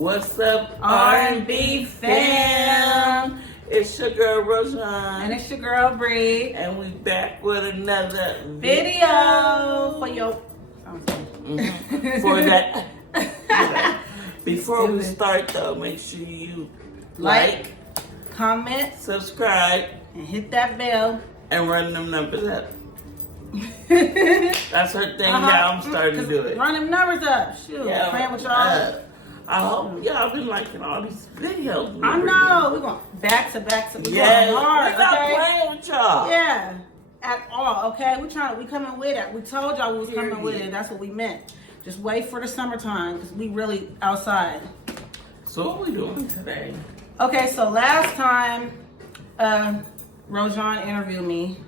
What's up, R&B fam? It's your girl Rojan, And it's your girl Bree. and we back with another Video for your. For that. Before we start, though, make sure you Like, comment, subscribe, and hit that bell. and run them numbers up. That's her thing now. I'm starting to do it. Run them numbers up. Shoot, playing with y'all. I hope y'all been liking all these videos. I know. We're going back to back to back. Yeah, Hard, we're not okay? playing with y'all. Yeah, at all. Okay, we coming with it. We told y'all we was coming with it. That's what we meant. Just wait for the summertime because we really outside. So what we doing today? Okay, so last time Rojan interviewed me.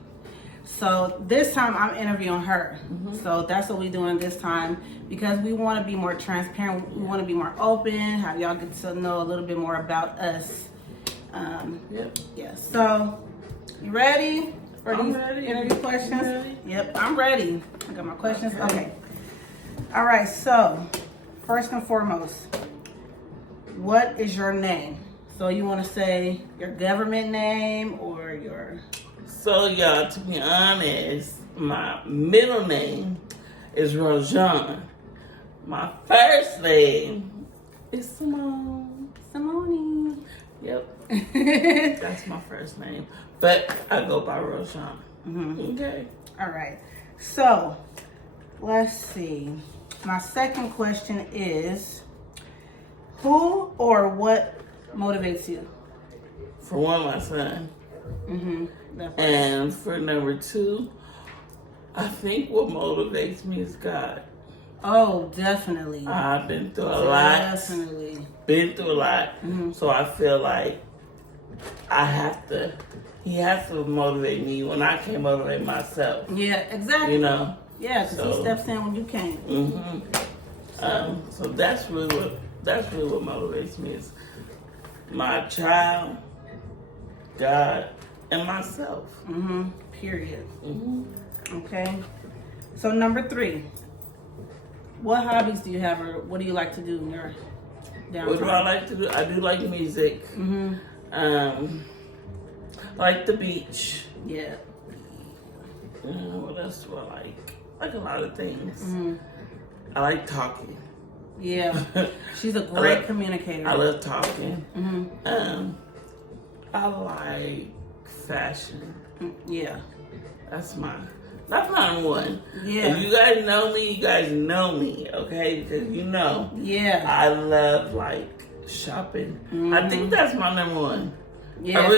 So this time I'm interviewing her. So that's what we're doing this time because we want to be more transparent. We want to be more open, have y'all get to know a little bit more about us. Yeah. So you ready for these interview questions? Yep, I'm ready. I got my questions. Okay. All right, so first and foremost, what is your name? So you want to say your government name or your... So y'all, to be honest, my middle name is Rojan. My first name is Simone. Simone. Yep. That's my first name. But I go by Rojan. Okay. All right. So let's see. My second question is, who or what motivates you? For one, my son. And for number two, I think what motivates me is God. Oh, definitely. I've been through a lot. Definitely. Been through a lot. So I feel like he has to motivate me when I can't motivate myself. Yeah, exactly. You know? Yeah, because he steps in when you can't. So that's really what motivates me is my child, God, and myself. Period. Okay. So number 3, what hobbies do you have, or what do you like to do in your downtime? What do I like to do? I do like music. I like the beach. Yeah. What else do I like? Like a lot of things. I like talking. Yeah. She's a great communicator. I love talking. I like fashion. Yeah. That's my number one. Yeah. If you guys know me, you guys know me, okay? Because you know. Yeah. I love like shopping. I think that's my number one. Yeah,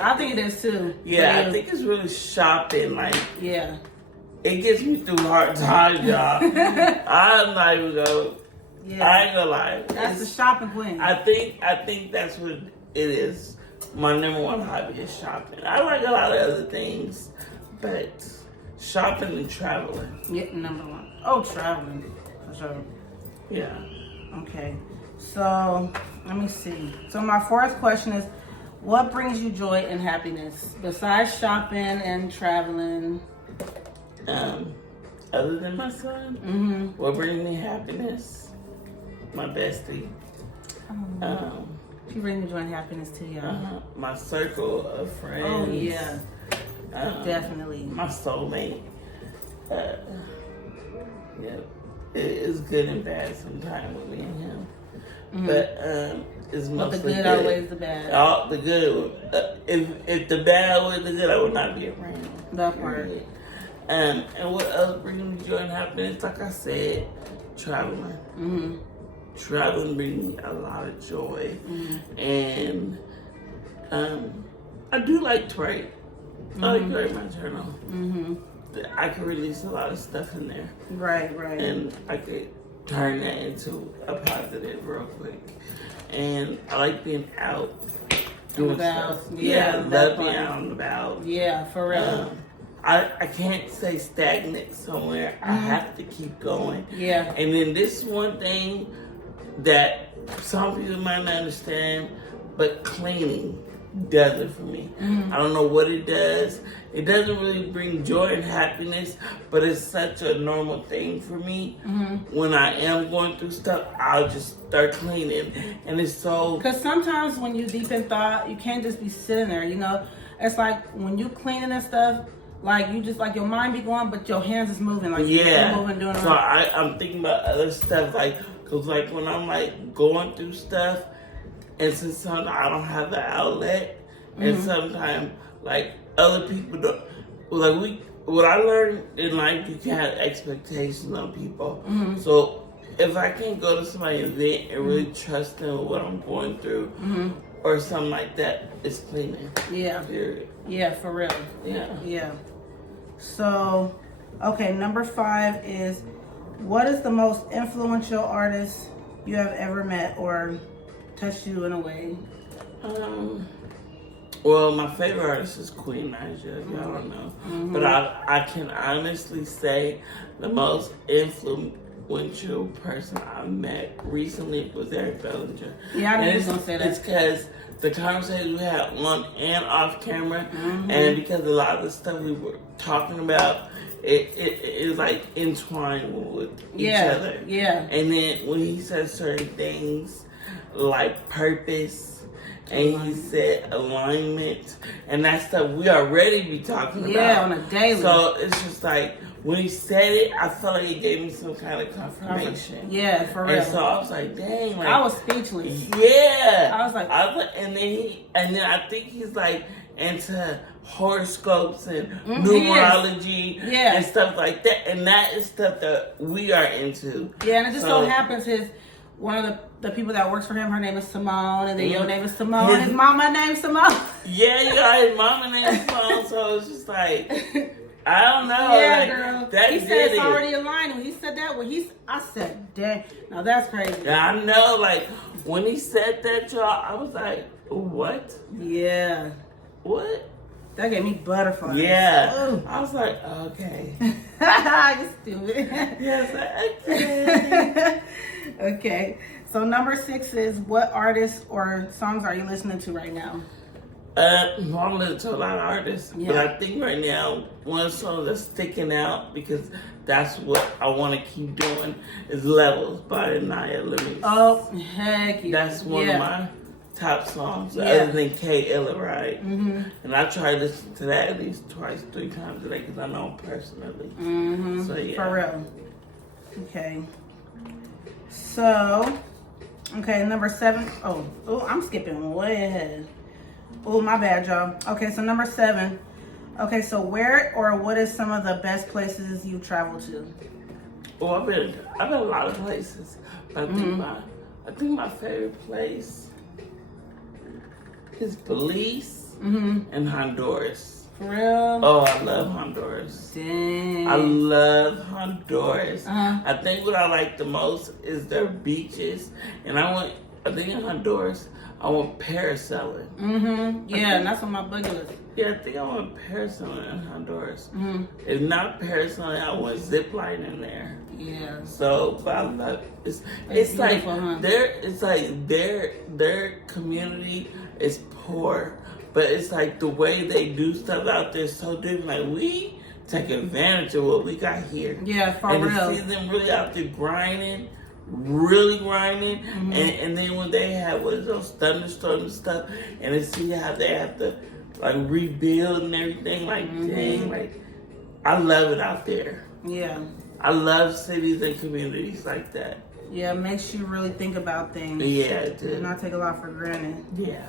I think it is too. Yeah, I think it's really shopping. Like, yeah. It gets me through hard times, y'all. I'm not even gonna. Yeah. I ain't gonna lie. That's the shopping queen. I think that's what it is. My number one hobby is shopping. I like a lot of other things, but shopping and traveling. Yeah, number one. Oh, traveling. For sure. Yeah. Okay. So, let me see. So, my fourth question is, what brings you joy and happiness besides shopping and traveling? Other than my son, what brings me happiness? My bestie. She brings me joy and happiness too, y'all. My circle of friends. Oh, yeah. Definitely. My soulmate. Yeah. It's good and bad sometimes with me and him. But it's mostly the good outweighs the bad. All the good. If the bad outweighs the good, I would not be around. That part. And what else brings me joy and happiness? Like I said, traveling. Traveling brings me a lot of joy. And I do like to write. I like to write my journal. I can release a lot of stuff in there. Right. And I could turn that into a positive real quick. And I like being out doing stuff. Yeah, I love being out and about. Yeah, for real. I can't stay stagnant somewhere. I have to keep going. Yeah. And then this one thing that some people might not understand, but cleaning. does it for me. I don't know what it does. It doesn't really bring joy and happiness, but it's such a normal thing for me. When I am going through stuff, I'll just start cleaning. And it's so... Because sometimes when you're deep in thought, you can't just be sitting there, you know? It's like when you cleaning and stuff, like you just like your mind be going, but your hands is moving, like you're moving, doing. So I'm thinking about other stuff, like because like when I'm like going through stuff, and since sometimes I don't have the outlet, and sometimes like other people don't. Like what I learned in life, you can't have expectations on people. So if I can't go to somebody's event and really trust them with what I'm going through, or something like that, it's cleaning. Yeah. Period. Yeah, for real. Yeah. Yeah. So, okay, number 5 is, what is the most influential artist you have ever met or touched you in a way? Well, my favorite artist is Queen Naija, if y'all don't know. But I can honestly say the most influential person I met recently was Eric Bellinger. Yeah, I knew you was going to say that. It's because the conversations we had on and off camera, and because a lot of the stuff we were talking about, it is like entwined with each other. Yeah. And then when he says certain things like purpose, and he said alignment, and that stuff we already be talking about. Yeah, on a daily. So it's just like, when he said it, I felt like it gave me some kind of confirmation. Yeah, for real. And so I was like, dang. Like, I was speechless. Yeah. I was like, and then I think he's like into horoscopes and numerology and stuff like that. And that is stuff that we are into. Yeah, and it just so happens one of the people that works for him, her name is Simone, and then your name is Simone, his mama named Simone. Yeah, his mama named Simone, so it's just like, I don't know. Yeah, like, girl. That he said it's already aligned. When he said that, I said, dang, now that's crazy. Yeah, I know. Like, when he said that, y'all, I was like, what? Yeah. What? That gave me butterflies. Yeah. Ooh. I was like, okay. You stupid. Yes, okay. Okay. So number 6 is, what artists or songs are you listening to right now? I'm listening to a lot of artists, but I think right now one song that's sticking out because that's what I want to keep doing is "Levels" by Naya Lemons. Oh, heck yeah! That's one of my top songs, other than K Illa, right? And I try to listen to that at least 2-3 times a day because I know him personally. So yeah, for real. Okay. So, okay, number 7. Oh, I'm skipping way ahead. Oh, my bad, y'all. Okay, so number 7. Okay, so where or what is some of the best places you've traveled to? Well, I've been a lot of places. But I think my favorite place is Belize and Honduras. For real? Oh, I love Honduras. Dang. I love Honduras. I think what I like the most is their beaches. And I think in Honduras, I went parasailing. Yeah, and that's on my bucket list. Yeah, I think I went parasailing in Honduras. If not parasailing, I went ziplining there. Yeah. So, but I love it's like huh? their community is poor, but it's like the way they do stuff out there is so different. Like we take advantage of what we got here. Yeah, for and real. And to see them really out there grinding. Really grinding, and then when they have those thunderstorms and stuff, and to see how they have to like rebuild and everything, like dang, like I love it out there. Yeah, I love cities and communities like that. Yeah, it makes you really think about things. Yeah, it did. Not take a lot for granted. Yeah.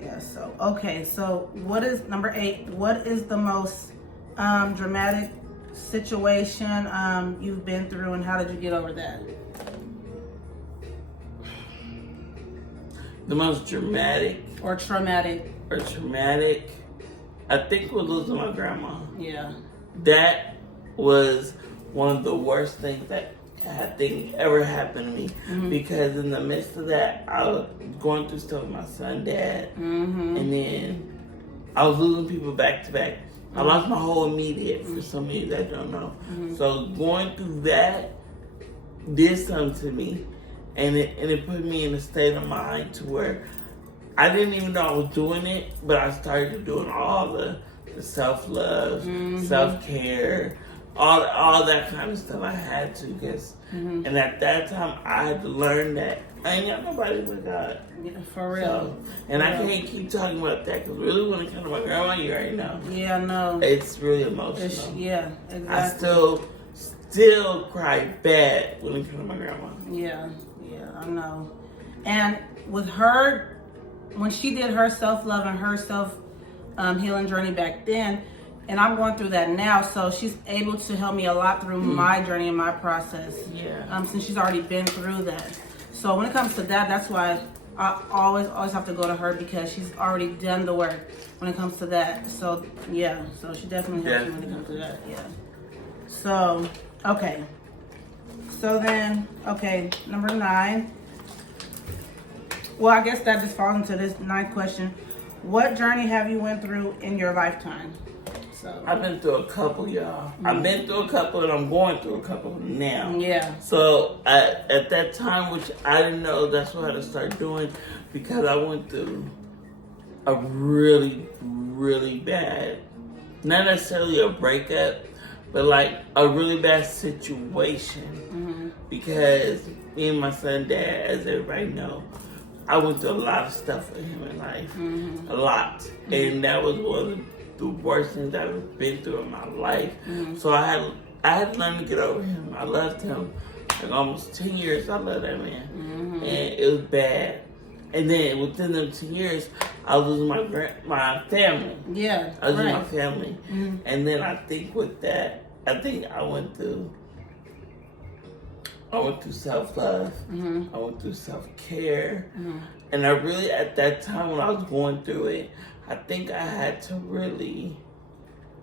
Yeah. So okay, so what is number 8? What is the most dramatic situation you've been through, and how did you get over that? The most dramatic or traumatic, I think was losing my grandma. Yeah. That was one of the worst things that I think ever happened to me, because in the midst of that, I was going through stuff with my son, dad, and then I was losing people back to back. I lost my whole immediate, for some of you that don't know. So going through that did something to me. And it put me in a state of mind to where I didn't even know I was doing it, but I started doing all the self-love, self-care, all that kind of stuff. I had to, guess. And at that time, I had to learn that I ain't got nobody but God. Yeah, for real. So, and I can't keep talking about that because really when it comes to my grandma, you already know. Yeah, I know. It's really emotional. Yeah, exactly. I still cry bad when it comes to my grandma. Yeah, I know. And with her, when she did her self-love and her self-healing journey back then, and I'm going through that now, so she's able to help me a lot through my journey and my process. Yeah. Since she's already been through that. So when it comes to that, that's why I always have to go to her because she's already done the work when it comes to that. So yeah, so she definitely helps me when it comes to that. Yeah. So okay. So then, number 9. Well, I guess that just falls into this 9th question. What journey have you went through in your lifetime? So I've been through a couple, y'all. I've been through a couple, and I'm going through a couple now. Yeah. So at that time, which I didn't know that's what I had to start doing, because I went through a really, really bad, not necessarily a breakup, but like a really bad situation. Because me and my son, Dad, as everybody know, I went through a lot of stuff with him in life, a lot, and that was one of the worst things I've been through in my life. So I had to learn to get over him. I loved him like almost 10 years. I loved that man, and it was bad. And then within them 10 years, I was losing my family. Yeah, I was losing my family, and then I think with that, I think I went through self-love. I went through self-care. And I really, at that time when I was going through it, I think I had to really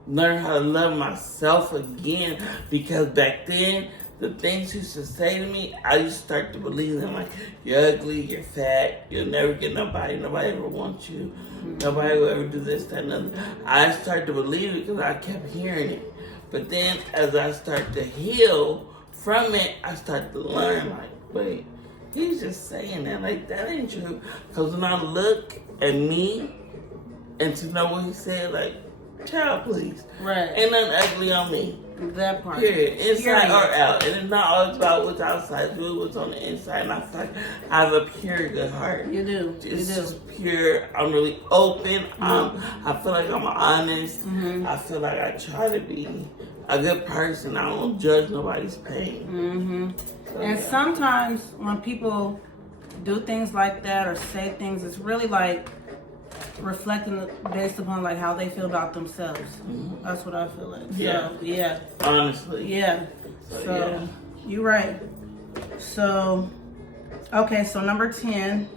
learn how to love myself again. Because back then, the things he used to say to me, I used to start to believe them. Like, you're ugly, you're fat, you'll never get nobody ever wants you. Nobody will ever do this, that, and other. I started to believe it because I kept hearing it. But then as I started to heal from it, I started to learn, like, wait, he's just saying that. Like, that ain't true. Because when I look at me and to know what he said, like, child, please. Right. Ain't nothing ugly on me. That part. Period. Inside or out. And it's not always about what's outside. It's really what's on the inside. And I feel like I have a pure, good heart. You do. It's just pure. I'm really open. I feel like I'm honest. I feel like I try to be a good person. I don't judge nobody's pain. So, and sometimes when people do things like that or say things, it's really like reflecting based upon like how they feel about themselves. That's what I feel like. Yeah. So, yeah. Honestly. Yeah. So you're right. So okay, so number 10.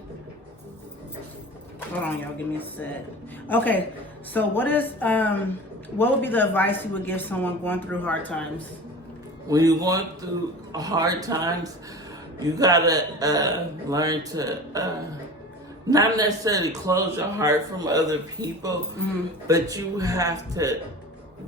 Hold on, y'all, give me a sec. Okay, so what would be the advice you would give someone going through hard times? When you're going through hard times, you gotta learn to not necessarily close your heart from other people, but you have to.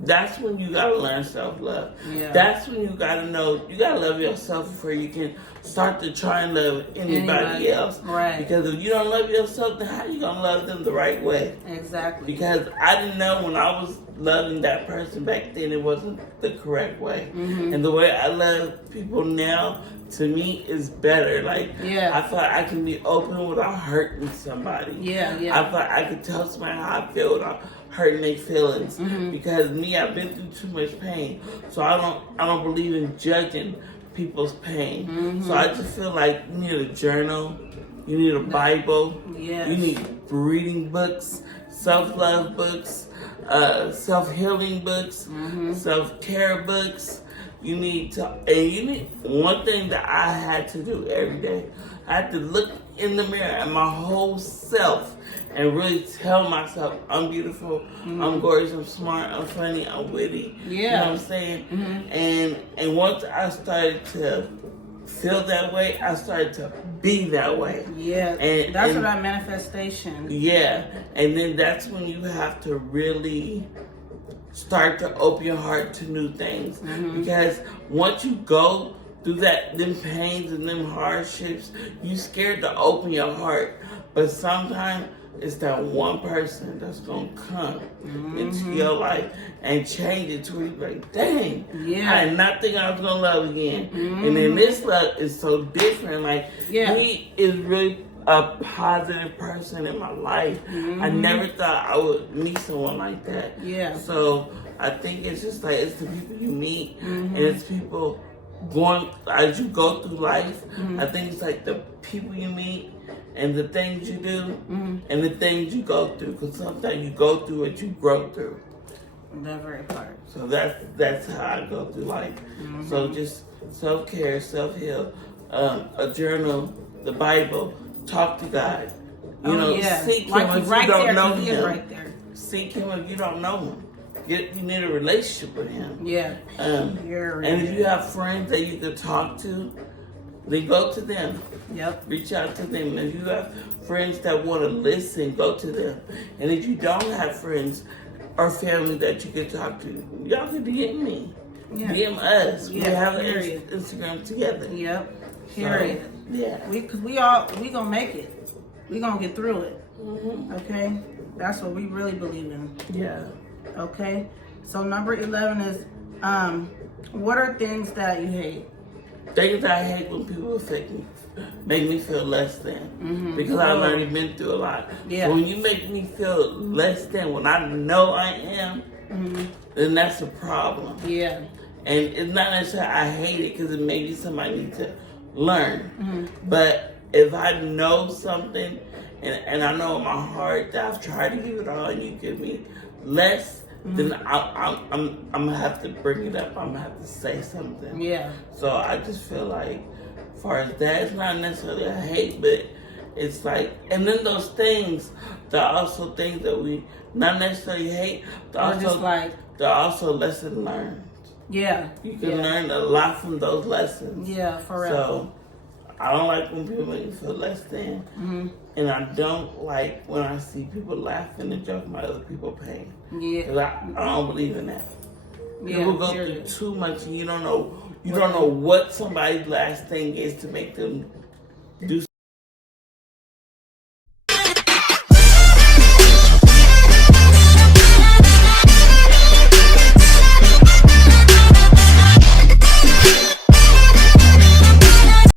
That's when you gotta learn self-love. Yeah. That's when you gotta know you gotta love yourself before you can start to try and love anybody else. Right. Because if you don't love yourself, then how you gonna love them the right way? Exactly. Because I didn't know when I was loving that person back then, it wasn't the correct way. And the way I love people now, to me, is better. Like, I feel like I can be open without hurting somebody. Yeah. I feel like I can tell somebody how I feel without hurting their feelings. Because me, I've been through too much pain. So I don't believe in judging people's pain. So I just feel like you need a journal, you need a Bible, you need reading books, self-love books, self-healing books, self-care books. You need one thing that I had to do every day. I had to look in the mirror at my whole self and really tell myself I'm beautiful, I'm gorgeous, I'm smart, I'm funny, I'm witty. You know what I'm saying? And once I started to feel that way, I started to be that way. Yeah. And that's about manifestation. Yeah. And then that's when you have to really start to open your heart to new things. Because once you go through them pains and them hardships, you scared to open your heart. But sometimes it's that one person that's gonna come into your life and change it to where you're like, dang, I did not think I was gonna love again. And then this love is so different. Like, he is really a positive person in my life. I never thought I would meet someone like that. So I think it's just like, it's the people you meet, and it's people going, as you go through life, I think it's like the people you meet and the things you do and the things you go through, because sometimes you go through what you grow through. That very part. So that's how I go through life. So just self-care, self-heal, a journal, the Bible, talk to God. You know, seek Him if you don't know Him. Right there. Seek Him if you don't know Him. You need a relationship with Him. And if you have friends that you can talk to, then go to them. Reach out to them. If you have friends that want to listen, go to them. And if you don't have friends or family that you can talk to, y'all can DM me. DM us. We have an Instagram together. Period. Because we gonna make it. We gonna get through it. Okay? That's what we really believe in. Okay? So number 11 is, what are things that you hate? Things that I hate when people make me feel less than. Because I've already been through a lot. So when you make me feel less than, when I know I am, then that's a problem. And it's not necessarily I hate it, because it maybe somebody needs to learn. But if I know something, and I know in my heart that I've tried to give it all and you give me less, then I'm gonna have to bring it up. I'm gonna have to say something. So I just feel like, as far as that, it's not necessarily a hate, but it's like, and then those things, they're also things that we not necessarily hate, they're also lessons learned. You can learn a lot from those lessons. For real. So I don't like when people make me feel less than. And I don't like when I see people laughing and joking about other people's pain. Because I don't believe in that. People go through too much, and you don't know what somebody's last thing is to make them do